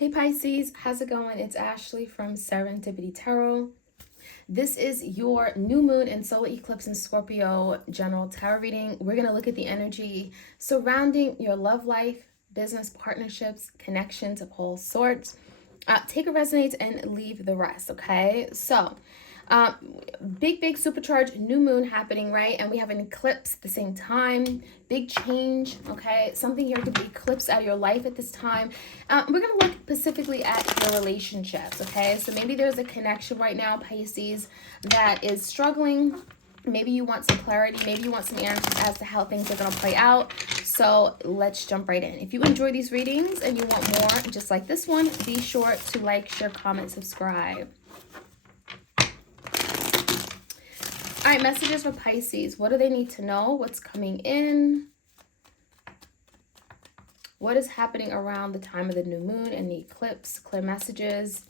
Hey Pisces, how's it going? It's Ashley from Serendipity Tarot. This is your new moon and solar eclipse in Scorpio general tarot reading. We're going to look at the energy surrounding your love life, business partnerships, connections of all sorts. Take a resonate and leave the rest, okay? So, um, big supercharged new moon happening, right? And we have an eclipse at the same time. Big change, okay? Something here could be eclipsed out of your life at this time. We're going to look specifically at your relationships, okay? So maybe there's a connection right now, Pisces, that is struggling. Maybe you want some clarity. Maybe you want some answers as to how things are going to play out. So let's jump right in. If you enjoy these readings and you want more, just like this one, be sure to like, share, comment, subscribe. All right, messages for Pisces. What do they need to know? What's coming in? What is happening around the time of the new moon and the eclipse? Clear messages.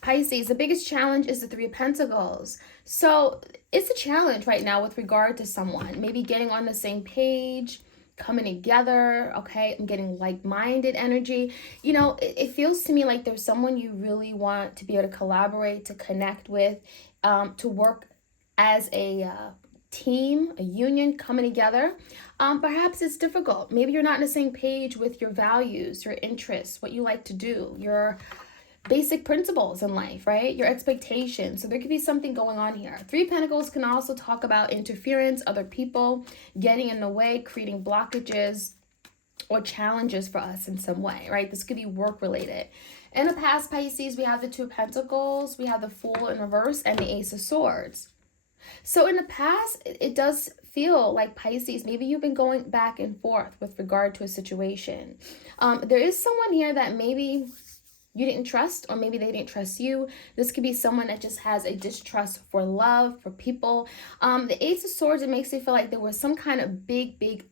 Pisces, the biggest challenge is the Three of Pentacles. So it's a challenge right now with regard to someone. Maybe getting on the same page, coming together, okay? I'm getting like-minded energy. You know, it feels to me like there's someone you really want to be able to collaborate, to connect with, to work as a team, a union coming together. Perhaps it's difficult. Maybe you're not on the same page with your values, your interests, what you like to do, your basic principles in life, right? Your expectations. So there could be something going on here. Three of Pentacles can also talk about interference, other people getting in the way, creating blockages or challenges for us in some way, right? This could be work related. In the past, Pisces, we have the Two of Pentacles, we have the Fool in reverse, and the Ace of Swords. So in the past, it does feel like Pisces, maybe you've been going back and forth with regard to a situation. There is someone here that maybe you didn't trust, or maybe they didn't trust you. This could be someone that just has a distrust for love, for people. The Ace of Swords, it makes me feel like there was some kind of big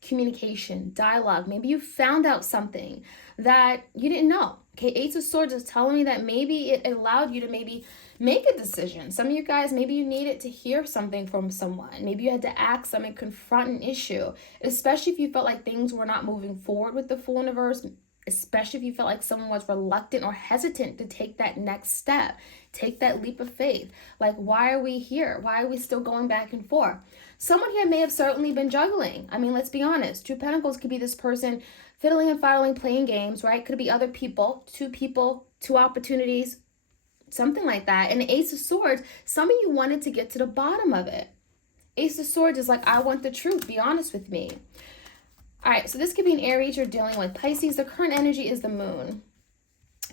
communication, dialogue. Maybe you found out something that you didn't know. Okay, Ace of Swords is telling me that maybe it allowed you to maybe make a decision. Some of you guys, maybe you needed to hear something from someone. Maybe you had to ask something, confront an issue, especially if you felt like things were not moving forward with the Fool in reverse, especially if you felt like someone was reluctant or hesitant to take that next step, take that leap of faith. Like, why are we here? Why are we still going back and forth? Someone here may have certainly been juggling. I mean, let's be honest. Two Pentacles could be this person fiddling and fiddling, playing games, right? Could be other people, two opportunities, something like that. And the Ace of Swords, some of you wanted to get to the bottom of it. Ace of Swords is like, I want the truth. Be honest with me. All right, so this could be an Aries you're dealing with. Pisces, the current energy is the moon,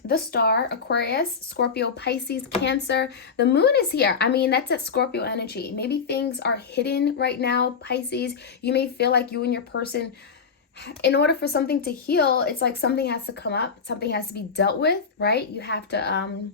the star, Aquarius, Scorpio, Pisces, Cancer. The moon is here. I mean, that's at Scorpio energy. Maybe things are hidden right now, Pisces. You may feel like you and your person, in order for something to heal, it's like something has to come up. Something has to be dealt with, right? You have to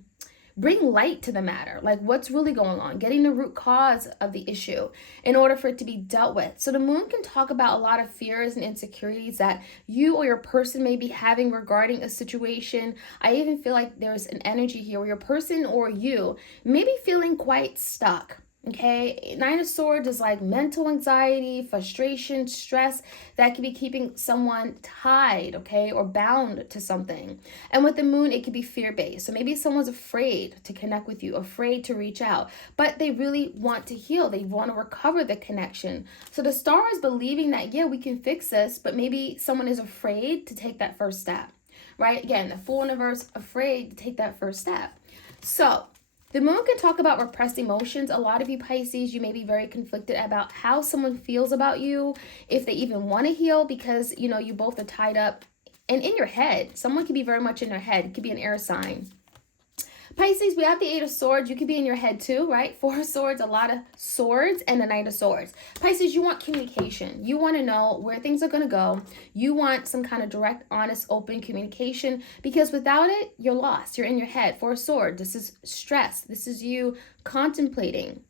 bring light to the matter, like what's really going on, getting the root cause of the issue in order for it to be dealt with. So the moon can talk about a lot of fears and insecurities that you or your person may be having regarding a situation. I even feel like there's an energy here where your person or you may be feeling quite stuck. Okay, Nine of Swords is like mental anxiety, frustration, stress that can be keeping someone tied, okay, or bound to something. And with the moon, it could be fear-based. So maybe someone's afraid to connect with you, afraid to reach out, but they really want to heal. They want to recover the connection. So the star is believing that, yeah, we can fix this, but maybe someone is afraid to take that first step, right? Again, the Fool in reverse, afraid to take that first step. So the moon can talk about repressed emotions. A lot of you Pisces, you may be very conflicted about how someone feels about you, if they even want to heal, because, you know, you both are tied up. And in your head, someone could be very much in their head. It could be an air sign. Pisces, we have the Eight of Swords. You could be in your head too, right? Four of Swords, a lot of swords, and the Knight of Swords. Pisces, you want communication. You want to know where things are going to go. You want some kind of direct, honest, open communication, because without it, you're lost. You're in your head. Four of Swords, this is stress. This is you contemplating.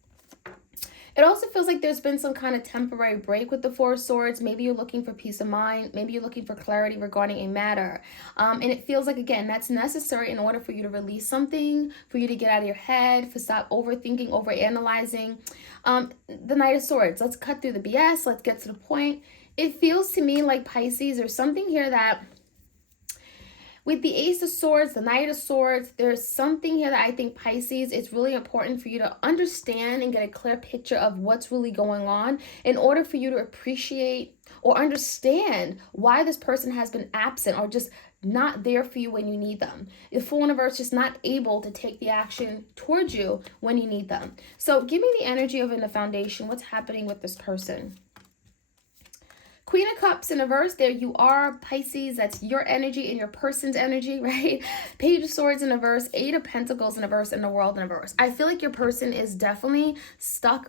It also feels like there's been some kind of temporary break with the Four of Swords. Maybe you're looking for peace of mind. Maybe you're looking for clarity regarding a matter. And it feels like, again, that's necessary in order for you to release something, for you to get out of your head, for stop overthinking, overanalyzing. The Knight of Swords, let's cut through the BS. Let's get to the point. It feels to me like, Pisces, there's something here that With the Ace of Swords, the Knight of Swords, there's something here that I think, Pisces, it's really important for you to understand and get a clear picture of what's really going on in order for you to appreciate or understand why this person has been absent or just not there for you when you need them. The Fool in reverse, just not able to take the action towards you when you need them. So give me the energy of in the foundation. What's happening with this person? Queen of Cups in reverse, there you are, Pisces. That's your energy and your person's energy, right? Page of Swords in reverse, Eight of Pentacles in reverse, and the World in reverse. I feel like your person is definitely stuck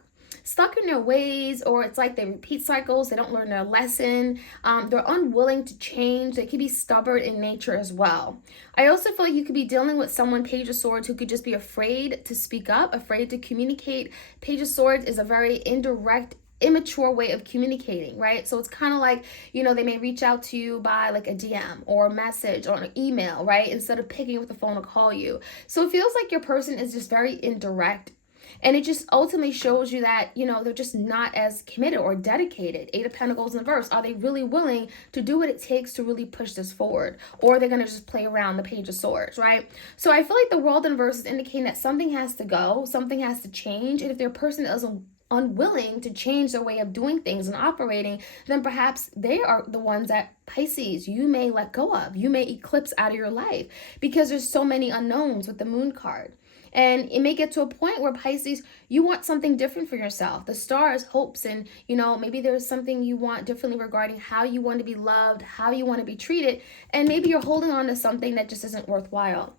in their ways, or it's like they repeat cycles. They don't learn their lesson. They're unwilling to change. They can be stubborn in nature as well. I also feel like you could be dealing with someone, Page of Swords, who could just be afraid to speak up, afraid to communicate. Page of Swords is a very indirect, immature way of communicating, right? So it's kind of like, you know, they may reach out to you by like a DM or a message or an email, right? Instead of picking up the phone to call you. So it feels like your person is just very indirect. And it just ultimately shows you that, you know, they're just not as committed or dedicated. Eight of Pentacles in reverse. Are they really willing to do what it takes to really push this forward? Or are they going to just play around, the Page of Swords, right? So I feel like the World in reverse is indicating that something has to go, something has to change. And if their person isn't unwilling to change their way of doing things and operating, then perhaps they are the ones that, Pisces, you may let go of. You may eclipse out of your life because there's so many unknowns with the Moon card. And it may get to a point where, Pisces, you want something different for yourself. The stars, hopes, and, you know, maybe there's something you want differently regarding how you want to be loved, how you want to be treated, and maybe you're holding on to something that just isn't worthwhile.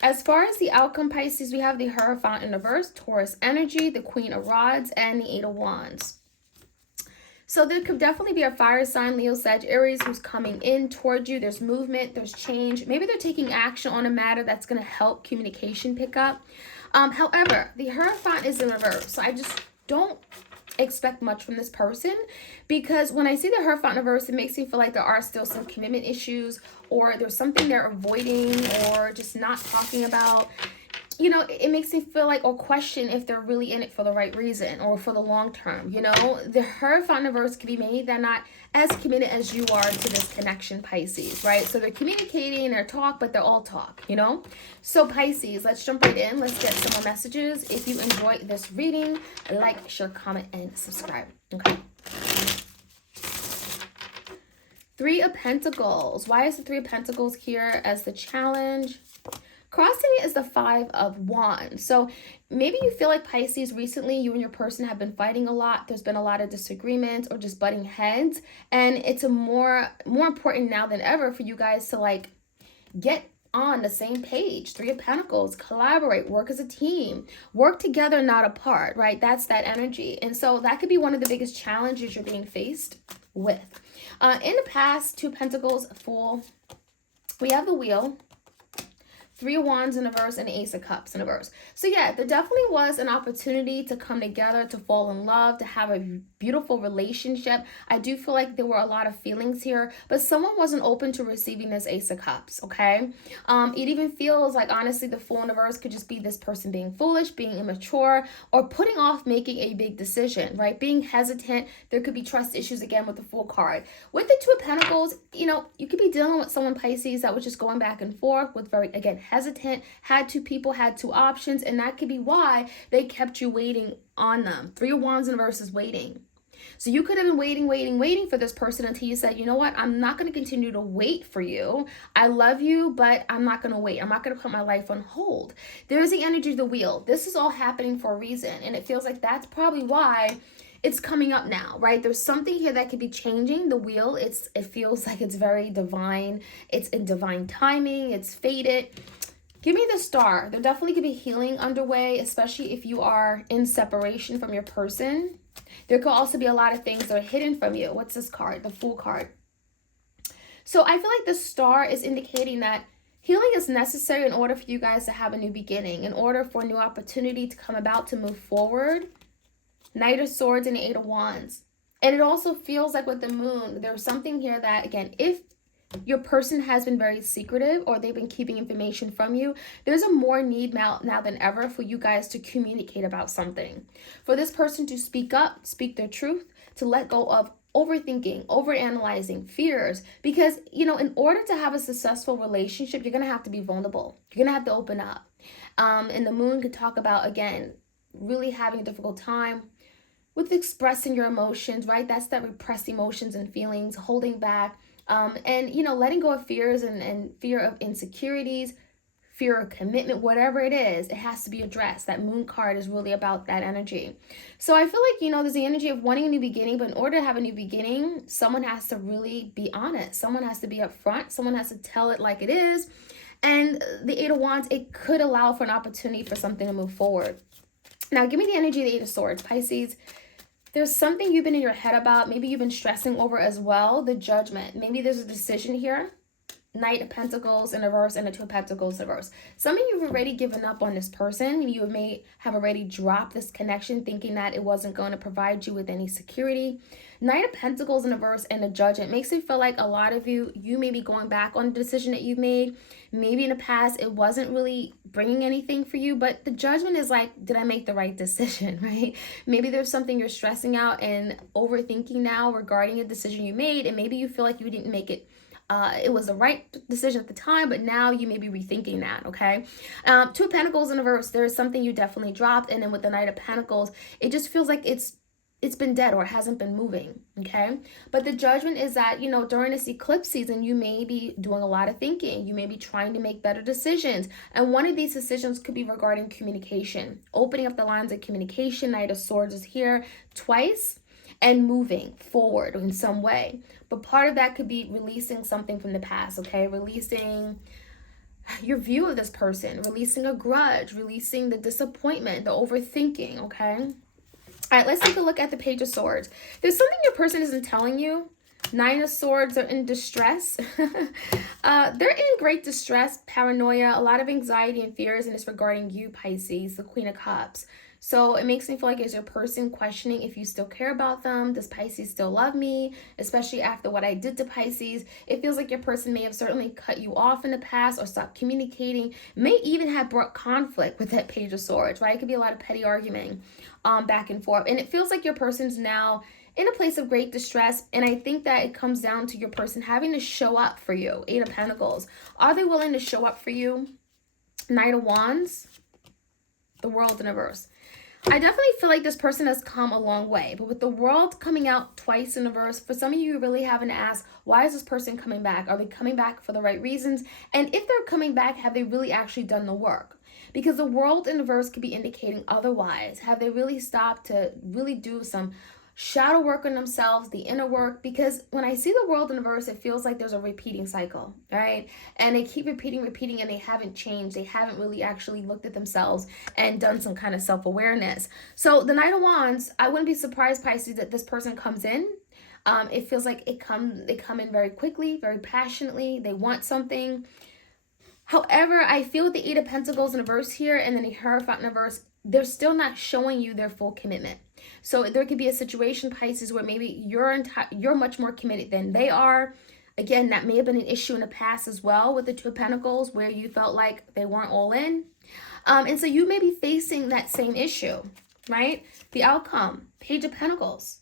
As far as the outcome, Pisces, we have the Hierophant in reverse, Taurus energy, the Queen of Rods, and the Eight of Wands. So there could definitely be a fire sign, Leo, Sag, Aries, who's coming in towards you. There's movement, there's change. Maybe they're taking action on a matter that's going to help communication pick up. However, the Hierophant is in reverse. So I just don't expect much from this person, because when I see the Hierophant in reverse, it makes me feel like there are still some commitment issues, or there's something they're avoiding or just not talking about. You know, it makes me feel like, or question if they're really in it for the right reason or for the long term. You know, the Hierophant in reverse could be maybe they're not as committed as you are to this connection, Pisces, right? So they're communicating their talk, but they're all talk, you know? So Pisces, let's jump right in. Let's get some more messages. If you enjoyed this reading, like, share, comment, and subscribe. Okay. Three of Pentacles. Why is the Three of Pentacles here as the challenge? Crossing it is the Five of Wands. So maybe you feel like, Pisces, recently you and your person have been fighting a lot. There's been a lot of disagreements or just butting heads. And it's a more important now than ever for you guys to like get on the same page. Three of Pentacles, collaborate, work as a team, work together, not apart, right? That's that energy. And so that could be one of the biggest challenges you're being faced with. In the past, Two of Pentacles, Fool. We have the Wheel. Three of Wands in reverse, and Ace of Cups in reverse. So yeah, there definitely was an opportunity to come together, to fall in love, to have a beautiful relationship. I do feel like there were a lot of feelings here, but someone wasn't open to receiving this Ace of Cups, okay? It even feels like, honestly, the Fool in reverse could just be this person being foolish, being immature, or putting off making a big decision, right? Being hesitant. There could be trust issues again with the Fool card. With the Two of Pentacles, you know, you could be dealing with someone, Pisces, that was just going back and forth with very, again, hesitant, had two people, had two options, and that could be why they kept you waiting on them. Three of Wands in reverse is waiting. So you could have been waiting for this person until you said, you know what, I'm not going to continue to wait for you. I love you, but I'm not going to wait. I'm not going to put my life on hold. There's the energy of the Wheel. This is all happening for a reason, and it feels like that's probably why it's coming up now, right? There's something here that could be changing. The Wheel, it feels like it's very divine. It's in divine timing. It's fated. Give me the Star. There definitely could be healing underway, especially if you are in separation from your person. There could also be a lot of things that are hidden from you. What's this card? The Fool card. So I feel like the Star is indicating that healing is necessary in order for you guys to have a new beginning, in order for a new opportunity to come about, to move forward. Knight of Swords and Eight of Wands. And it also feels like with the Moon, there's something here that, again, if your person has been very secretive or they've been keeping information from you, there's a more need now than ever for you guys to communicate about something. For this person to speak up, speak their truth, to let go of overthinking, overanalyzing, fears. Because, in order to have a successful relationship, you're going to have to be vulnerable. You're going to have to open up. And the moon could talk about, again, really having a difficult time with expressing your emotions, right? That's that repressed emotions and feelings, holding back, and, letting go of fears and fear of insecurities, fear of commitment, whatever it is, it has to be addressed. That moon card is really about that energy. So I feel like, there's the energy of wanting a new beginning, but in order to have a new beginning, someone has to really be honest. Someone has to be upfront. Someone has to tell it like it is. And the Eight of Wands, it could allow for an opportunity for something to move forward. Now, give me the energy of the Eight of Swords, Pisces. There's something you've been in your head about. Maybe you've been stressing over as well. The Judgment. Maybe there's a decision here. Knight of Pentacles in reverse and the Two of Pentacles in reverse. Some of you have already given up on this person. You may have already dropped this connection thinking that it wasn't going to provide you with any security. Knight of Pentacles in reverse and the Judgment makes me feel like a lot of you may be going back on the decision that you've made. Maybe in the past it wasn't really bringing anything for you, but the Judgment is like, did I make the right decision, right? Maybe there's something you're stressing out and overthinking now regarding a decision you made, and maybe you feel like you didn't make it. It was the right decision at the time, but now you may be rethinking that, okay? Two of Pentacles in reverse, there's something you definitely dropped, and then with the Knight of Pentacles, it just feels like it's been dead or it hasn't been moving, okay? But the Judgment is that, during this eclipse season, you may be doing a lot of thinking. You may be trying to make better decisions. And one of these decisions could be regarding communication. Opening up the lines of communication. Knight of Swords is here twice. And moving forward in some way. But part of that could be releasing something from the past, okay? Releasing your view of this person, releasing a grudge, releasing the disappointment, the overthinking, okay? All right, let's take a look at the Page of Swords. There's something your person isn't telling you. Nine of Swords are in distress. They're in great distress, paranoia, a lot of anxiety and fears, and it's regarding you, Pisces, the Queen of Cups. So it makes me feel like is your person questioning if you still care about them? Does Pisces still love me? Especially after what I did to Pisces. It feels like your person may have certainly cut you off in the past or stopped communicating. May even have brought conflict with that Page of Swords, right? It could be a lot of petty arguing back and forth. And it feels like your person's now in a place of great distress. And I think that it comes down to your person having to show up for you. Eight of Pentacles. Are they willing to show up for you? Knight of Wands. The World in reverse. I definitely feel like this person has come a long way, but with the World coming out twice in reverse, for some of you really having to ask, why is this person coming back? Are they coming back for the right reasons? And if they're coming back, have they really actually done the work? Because the World in reverse could be indicating otherwise. Have they really stopped to really do some shadow work on themselves, the inner work? Because when I see the World in reverse, it feels like there's a repeating cycle, right? And they keep repeating, and they haven't changed. They haven't really actually looked at themselves and done some kind of self-awareness. So the Knight of Wands, I wouldn't be surprised, Pisces, that this person comes in. It feels like they come in very quickly, very passionately. They want something. However, I feel with the Eight of Pentacles in reverse here and then the Hierophant in reverse, they're still not showing you their full commitment. So there could be a situation, Pisces, where maybe you're much more committed than they are. Again, that may have been an issue in the past as well with the Two of Pentacles, where you felt like they weren't all in. And so you may be facing that same issue, right? The outcome, Page of Pentacles.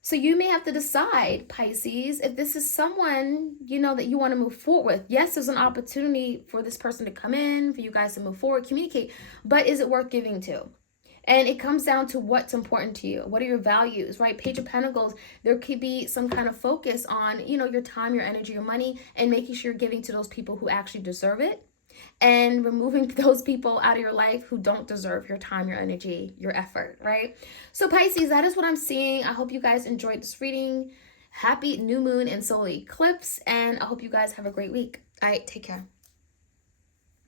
So you may have to decide, Pisces, if this is someone, that you want to move forward with. Yes, there's an opportunity for this person to come in, for you guys to move forward, communicate, but is it worth giving to? And it comes down to what's important to you. What are your values, right? Page of Pentacles, there could be some kind of focus on, your time, your energy, your money, and making sure you're giving to those people who actually deserve it. And removing those people out of your life who don't deserve your time, your energy, your effort, right? So Pisces, that is what I'm seeing. I hope you guys enjoyed this reading. Happy new moon and solar eclipse. And I hope you guys have a great week. All right, take care.